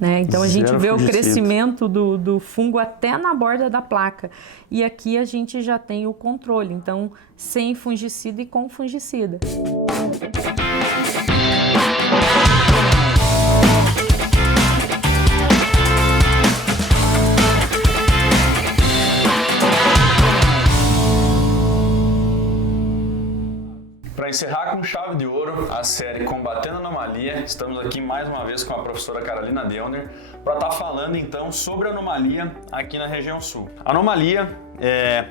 né? Então a gente Zero vê o fungicida. crescimento do fungo até na borda da placa. E aqui a gente já tem o controle, então sem fungicida e com fungicida. Para encerrar com chave de ouro a série Combatendo Anomalia, estamos aqui mais uma vez com a professora Carolina Dellner para estar falando então sobre a anomalia aqui na região sul. A anomalia,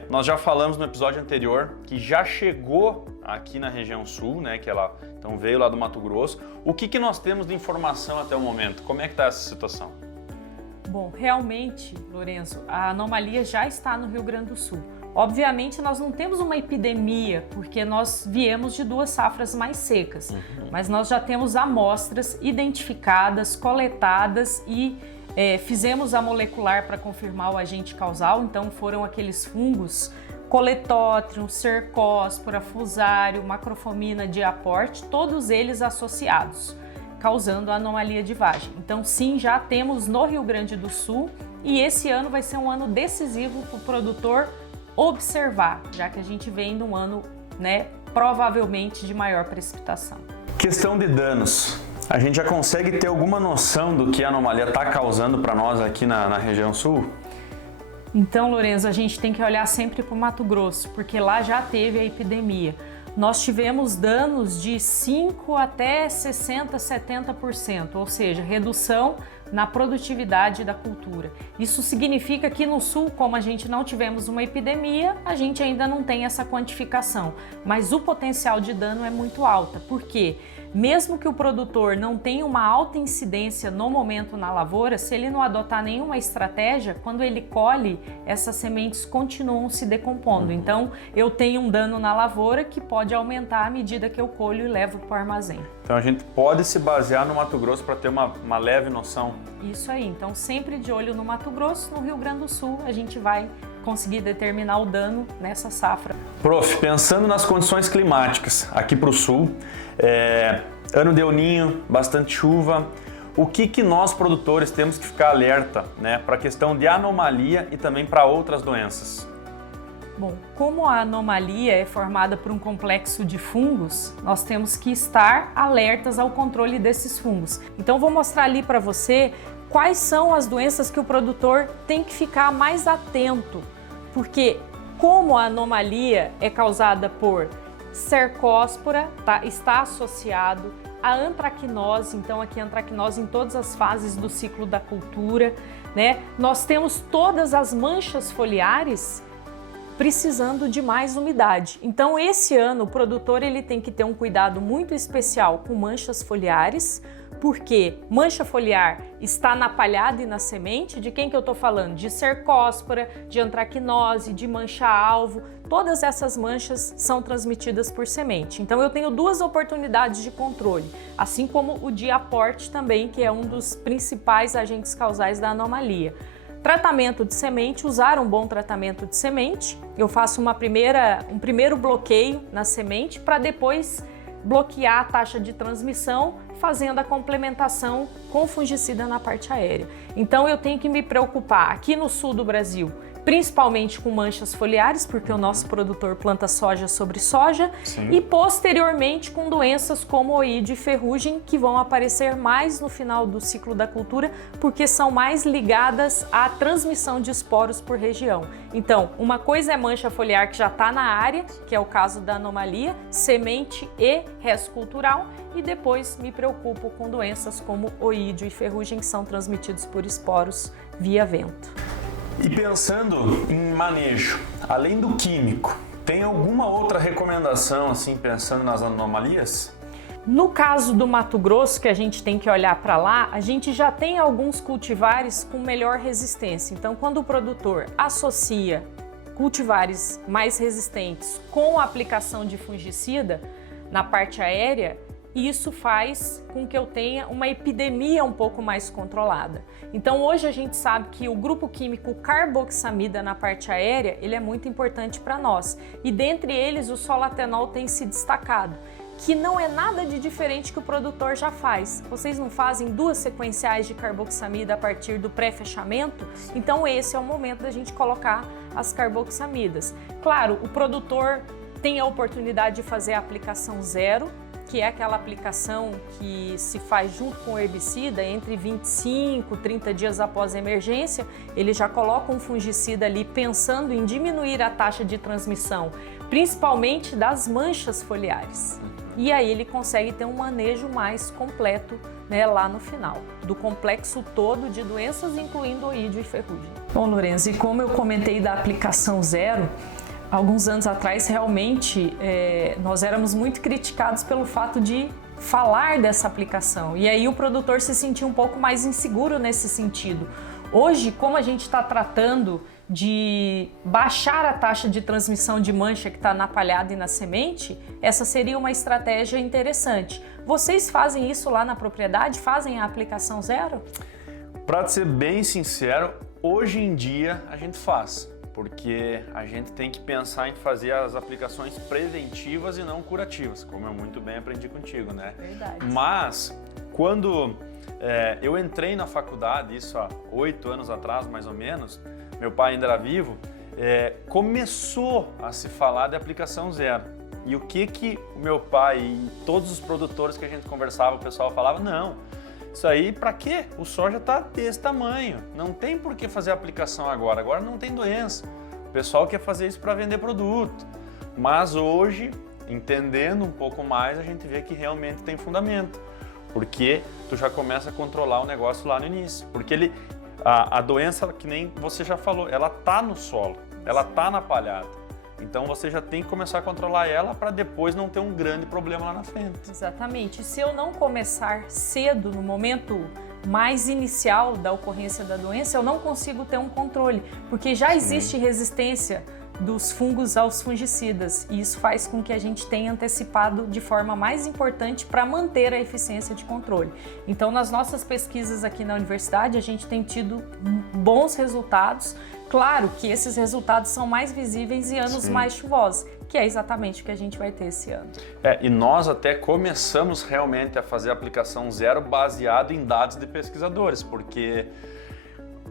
nós já falamos no episódio anterior que já chegou aqui na região sul, né, que ela então veio lá do Mato Grosso. O que nós temos de informação até o momento? Como é que está essa situação? Bom, realmente, Lourenço, a anomalia já está no Rio Grande do Sul. Obviamente, nós não temos uma epidemia, porque nós viemos de 2 safras mais secas, mas nós já temos amostras identificadas, coletadas e fizemos a molecular para confirmar o agente causal, então foram aqueles fungos Coletótrium, Cercospora, Fusário, Macrofomina, Diaporte, todos eles associados, causando a anomalia de vagem. Então sim, já temos no Rio Grande do Sul e esse ano vai ser um ano decisivo para o produtor observar, já que a gente vem de um ano, né, provavelmente de maior precipitação. Questão de danos. A gente já consegue ter alguma noção do que a anomalia está causando para nós aqui na região sul? Então, Lourenço, a gente tem que olhar sempre para o Mato Grosso, porque lá já teve a epidemia. Nós tivemos danos de 5 até 60%, 70%, ou seja, redução na produtividade da cultura. Isso significa que no sul, como a gente não tivemos uma epidemia, a gente ainda não tem essa quantificação, mas o potencial de dano é muito alto. Por quê? Mesmo que o produtor não tenha uma alta incidência no momento na lavoura, se ele não adotar nenhuma estratégia, quando ele colhe, essas sementes continuam se decompondo. Então, eu tenho um dano na lavoura que pode aumentar à medida que eu colho e levo para o armazém. Então, a gente pode se basear no Mato Grosso para ter uma leve noção. Isso aí. Então, sempre de olho no Mato Grosso, no Rio Grande do Sul, a gente vai conseguir determinar o dano nessa safra. Prof, pensando nas condições climáticas aqui para o sul, ano de El Niño, bastante chuva, o que nós produtores temos que ficar alerta, né, para a questão de anomalia e também para outras doenças? Bom, como a anomalia é formada por um complexo de fungos, nós temos que estar alertas ao controle desses fungos. Então vou mostrar ali para você quais são as doenças que o produtor tem que ficar mais atento, porque como a anomalia é causada por Cercospora, está associado à antracnose, então aqui a antracnose em todas as fases do ciclo da cultura, né? Nós temos todas as manchas foliares precisando de mais umidade. Então esse ano o produtor ele tem que ter um cuidado muito especial com manchas foliares, porque mancha foliar está na palhada e na semente. De quem que eu estou falando? De Cercospora, de antracnose, de mancha-alvo. Todas essas manchas são transmitidas por semente. Então eu tenho 2 oportunidades de controle, assim como o Diaporte também, que é um dos principais agentes causais da anomalia. Tratamento de semente, usar um bom tratamento de semente. Eu faço um primeiro bloqueio na semente para depois bloquear a taxa de transmissão, fazendo a complementação com fungicida na parte aérea. Então eu tenho que me preocupar aqui no sul do Brasil, principalmente com manchas foliares, porque o nosso produtor planta soja sobre soja. Sim. E posteriormente com doenças como oídio e ferrugem, que vão aparecer mais no final do ciclo da cultura, porque são mais ligadas à transmissão de esporos por região. Então, uma coisa é mancha foliar que já está na área, que é o caso da anomalia, semente e resto cultural, e depois me preocupo com doenças como oídio e ferrugem, que são transmitidos por esporos via vento. E pensando em manejo, além do químico, tem alguma outra recomendação, assim, pensando nas anomalias? No caso do Mato Grosso, que a gente tem que olhar para lá, a gente já tem alguns cultivares com melhor resistência. Então, quando o produtor associa cultivares mais resistentes com a aplicação de fungicida na parte aérea, isso faz com que eu tenha uma epidemia um pouco mais controlada. Então hoje a gente sabe que o grupo químico carboxamida na parte aérea, ele é muito importante para nós. E dentre eles o solatenol tem se destacado. que não é nada de diferente que o produtor já faz. Vocês não fazem 2 sequenciais de carboxamida a partir do pré-fechamento? Então esse é o momento da gente colocar as carboxamidas. Claro, o produtor tem a oportunidade de fazer a aplicação 0, que é aquela aplicação que se faz junto com o herbicida entre 25 e 30 dias após a emergência. Ele já coloca um fungicida ali pensando em diminuir a taxa de transmissão, principalmente das manchas foliares. E aí ele consegue ter um manejo mais completo, né, lá no final, do complexo todo de doenças, incluindo oídio e ferrugem. Bom, Lorenzo, e como eu comentei da aplicação 0, alguns anos atrás, realmente, nós éramos muito criticados pelo fato de falar dessa aplicação. E aí o produtor se sentia um pouco mais inseguro nesse sentido. Hoje, como a gente está tratando de baixar a taxa de transmissão de mancha que está na palhada e na semente, essa seria uma estratégia interessante. Vocês fazem isso lá na propriedade? Fazem a aplicação 0? Para ser bem sincero, hoje em dia a gente faz. Porque a gente tem que pensar em fazer as aplicações preventivas e não curativas, como eu muito bem aprendi contigo, né? Verdade. Mas, quando eu entrei na faculdade, isso há 8 anos atrás, mais ou menos, meu pai ainda era vivo, começou a se falar de aplicação 0. E o que o meu pai e todos os produtores que a gente conversava, o pessoal falava, não, isso aí pra quê? O soja está desse tamanho, não tem por que fazer a aplicação agora não tem doença. O pessoal quer fazer isso para vender produto. Mas hoje, entendendo um pouco mais, a gente vê que realmente tem fundamento. Porque tu já começa a controlar o negócio lá no início. Porque a doença, que nem você já falou, ela tá no solo, ela tá na palhada. Então você já tem que começar a controlar ela para depois não ter um grande problema lá na frente. Exatamente. Se eu não começar cedo, no momento mais inicial da ocorrência da doença, eu não consigo ter um controle, porque já existe resistência dos fungos aos fungicidas e isso faz com que a gente tenha antecipado de forma mais importante para manter a eficiência de controle. Então, nas nossas pesquisas aqui na universidade, a gente tem tido bons resultados. Claro que esses resultados são mais visíveis em anos mais chuvosos, que é exatamente o que a gente vai ter esse ano. E nós até começamos realmente a fazer a aplicação 0 baseado em dados de pesquisadores, porque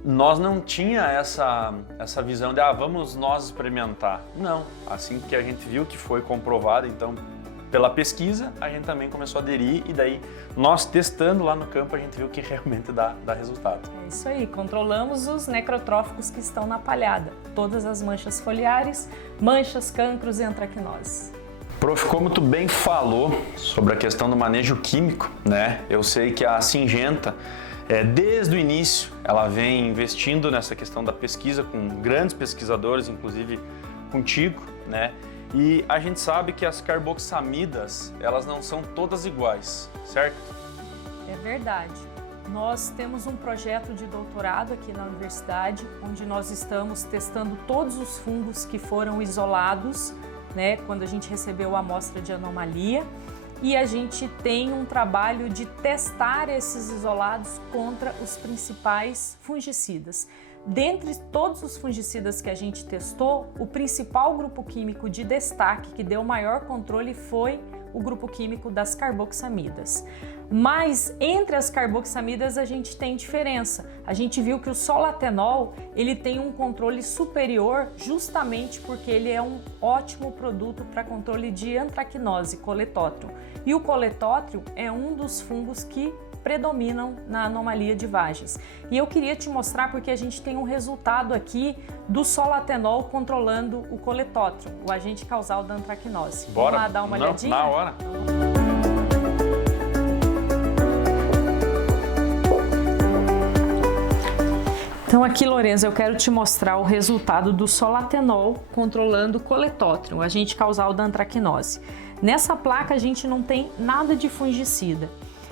nós não tinha essa visão de vamos nós experimentar. Não, assim que a gente viu que foi comprovado, então pela pesquisa a gente também começou a aderir e daí nós testando lá no campo a gente viu que realmente dá resultado. É isso aí, controlamos os necrotróficos que estão na palhada, todas as manchas foliares, manchas, cancros e antracnoses. Prof, como tu bem falou sobre a questão do manejo químico, né? Eu sei que a Syngenta, desde o início, ela vem investindo nessa questão da pesquisa com grandes pesquisadores, inclusive contigo, né? E a gente sabe que as carboxamidas, elas não são todas iguais, certo? É verdade. Nós temos um projeto de doutorado aqui na universidade, onde nós estamos testando todos os fungos que foram isolados, né, quando a gente recebeu a amostra de anomalia. E a gente tem um trabalho de testar esses isolados contra os principais fungicidas. Dentre todos os fungicidas que a gente testou, o principal grupo químico de destaque que deu maior controle foi o grupo químico das carboxamidas. Mas entre as carboxamidas a gente tem diferença. A gente viu que o solatenol ele tem um controle superior justamente porque ele é um ótimo produto para controle de antracnose, coletótrio. E o coletótrio é um dos fungos que predominam na anomalia de vagens. E eu queria te mostrar porque a gente tem um resultado aqui do solatenol controlando o coletótrio, o agente causal da antracnose. Bora. Vamos lá dar uma olhadinha? Na hora. Então aqui, Lorenzo, eu quero te mostrar o resultado do solatenol controlando o coletótrio, o agente causal da antracnose. Nessa placa a gente não tem nada de fungicida.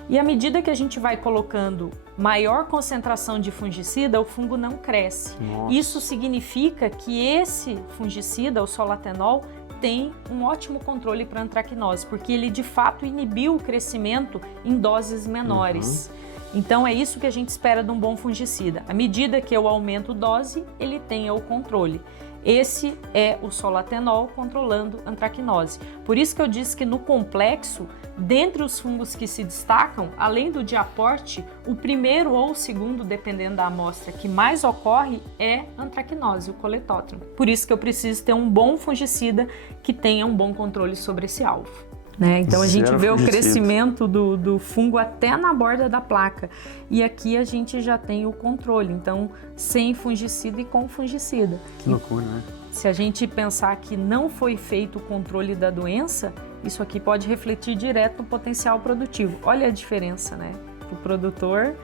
E à medida que a gente vai colocando maior concentração de fungicida, o fungo não cresce. Nossa. Isso significa que esse fungicida, o solatenol, tem um ótimo controle para antracnose, porque ele de fato inibiu o crescimento em doses menores. Então é isso que a gente espera de um bom fungicida. À medida que eu aumento dose, ele tenha o controle. Esse é o solatenol controlando antracnose. Por isso que eu disse que no complexo, dentre os fungos que se destacam, além do diaporte, o primeiro ou o segundo, dependendo da amostra, que mais ocorre é antracnose, o coletótrano. Por isso que eu preciso ter um bom fungicida que tenha um bom controle sobre esse alvo. Né? Então a gente vê o crescimento do fungo até na borda da placa. E aqui a gente já tem o controle, então sem fungicida e com fungicida. Que loucura, né? Se a gente pensar que não foi feito o controle da doença, isso aqui pode refletir direto no potencial produtivo. Olha a diferença, né? Para o produtor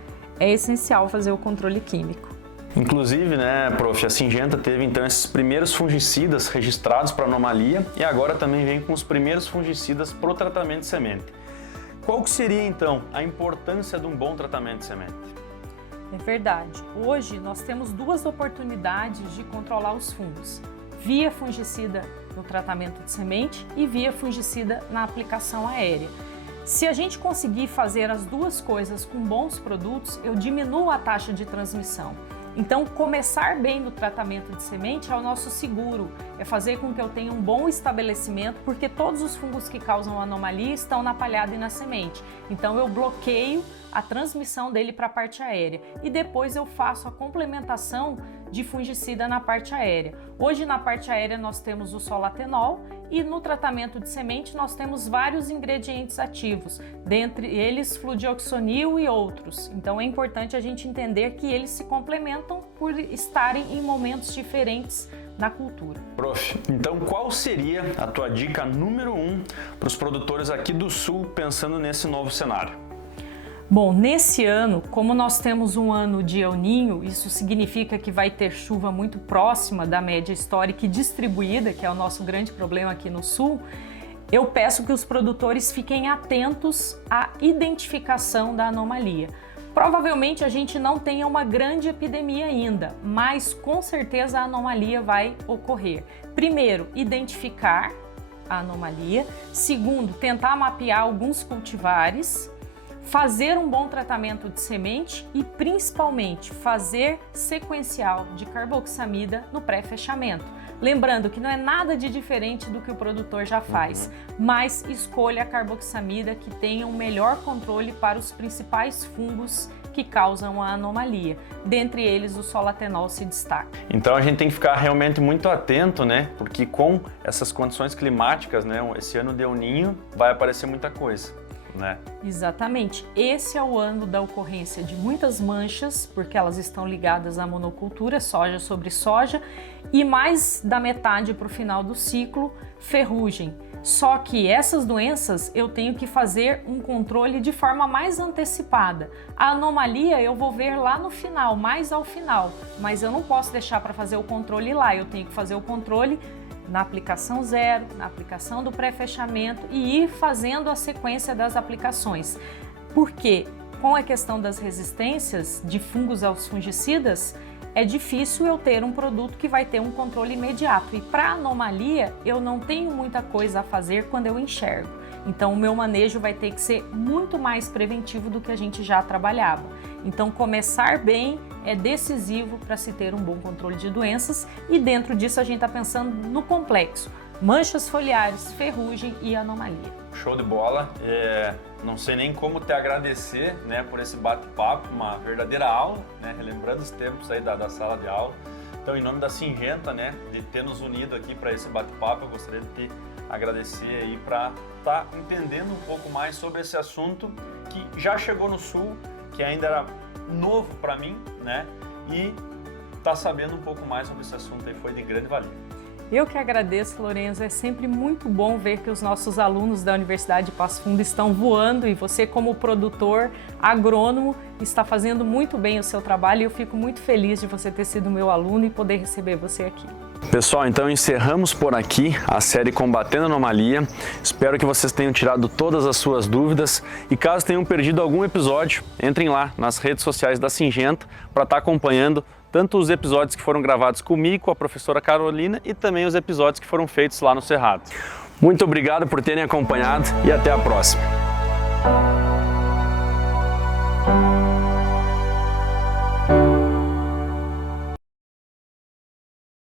é essencial fazer o controle químico. Inclusive, né, prof, a Syngenta teve então esses primeiros fungicidas registrados para anomalia e agora também vem com os primeiros fungicidas para o tratamento de semente. Qual que seria então a importância de um bom tratamento de semente? É verdade. Hoje nós temos duas oportunidades de controlar os fungos: via fungicida no tratamento de semente e via fungicida na aplicação aérea. Se a gente conseguir fazer as duas coisas com bons produtos, eu diminuo a taxa de transmissão. Então, começar bem no tratamento de semente é o nosso seguro, é fazer com que eu tenha um bom estabelecimento, porque todos os fungos que causam anomalia estão na palhada e na semente. Então, eu bloqueio a transmissão dele para a parte aérea e depois eu faço a complementação de fungicida na parte aérea. Hoje, na parte aérea, nós temos o solatenol e no tratamento de semente nós temos vários ingredientes ativos, dentre eles fludioxonil e outros. Então é importante a gente entender que eles se complementam por estarem em momentos diferentes na cultura. Prof, então qual seria a tua dica número 1 para os produtores aqui do Sul pensando nesse novo cenário? Bom, nesse ano, como nós temos um ano de El Niño, isso significa que vai ter chuva muito próxima da média histórica e distribuída, que é o nosso grande problema aqui no Sul. Eu peço que os produtores fiquem atentos à identificação da anomalia. Provavelmente a gente não tenha uma grande epidemia ainda, mas com certeza a anomalia vai ocorrer. Primeiro, identificar a anomalia. Segundo, tentar mapear alguns cultivares. Fazer um bom tratamento de semente e, principalmente, fazer sequencial de carboxamida no pré-fechamento. Lembrando que não é nada de diferente do que o produtor já faz, mas escolha a carboxamida que tenha um melhor controle para os principais fungos que causam a anomalia. Dentre eles, o solatenol se destaca. Então a gente tem que ficar realmente muito atento, né? Porque com essas condições climáticas, né, esse ano de El Niño vai aparecer muita coisa. Né? Exatamente. Esse é o ano da ocorrência de muitas manchas, porque elas estão ligadas à monocultura, soja sobre soja, e mais da metade para o final do ciclo, ferrugem. Só que essas doenças eu tenho que fazer um controle de forma mais antecipada. A anomalia eu vou ver lá no final, mais ao final, mas eu não posso deixar para fazer o controle lá, eu tenho que fazer o controle na aplicação zero, na aplicação do pré-fechamento e ir fazendo a sequência das aplicações. Porque com a questão das resistências de fungos aos fungicidas, é difícil eu ter um produto que vai ter um controle imediato. E para anomalia, eu não tenho muita coisa a fazer quando eu enxergo. Então o meu manejo vai ter que ser muito mais preventivo do que a gente já trabalhava. Então começar bem é decisivo para se ter um bom controle de doenças e dentro disso a gente está pensando no complexo: manchas foliares, ferrugem e anomalia. Show de bola! Não sei nem como te agradecer, né, por esse bate-papo, uma verdadeira aula, né, relembrando os tempos aí da sala de aula. Então, em nome da Syngenta, né, de ter nos unido aqui para esse bate-papo, eu gostaria de te agradecer aí para estar entendendo um pouco mais sobre esse assunto que já chegou no Sul, que ainda era novo para mim, né, e tá sabendo um pouco mais sobre esse assunto aí foi de grande valia. Eu que agradeço, Lorenzo. É sempre muito bom ver que os nossos alunos da Universidade de Passo Fundo estão voando e você, como produtor, agrônomo, está fazendo muito bem o seu trabalho e eu fico muito feliz de você ter sido meu aluno e poder receber você aqui. Pessoal, então encerramos por aqui a série Combatendo a Anomalia. Espero que vocês tenham tirado todas as suas dúvidas e caso tenham perdido algum episódio, entrem lá nas redes sociais da Syngenta para estar acompanhando tanto os episódios que foram gravados comigo, com a professora Carolina, e também os episódios que foram feitos lá no Cerrado. Muito obrigado por terem acompanhado e até a próxima!